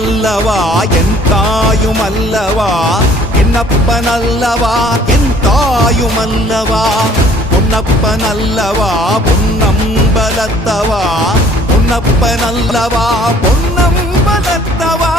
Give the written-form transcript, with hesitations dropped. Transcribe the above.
அல்லவா என் தாயும் அல்லவா, என்னப்பன் அல்லவா என் தாயும் அல்லவா, பொன்னப்பன் அல்லவா பொன்னம்பலத்தவா, பொன்னப்பன் அல்லவா பொன்னம்பலத்தவா.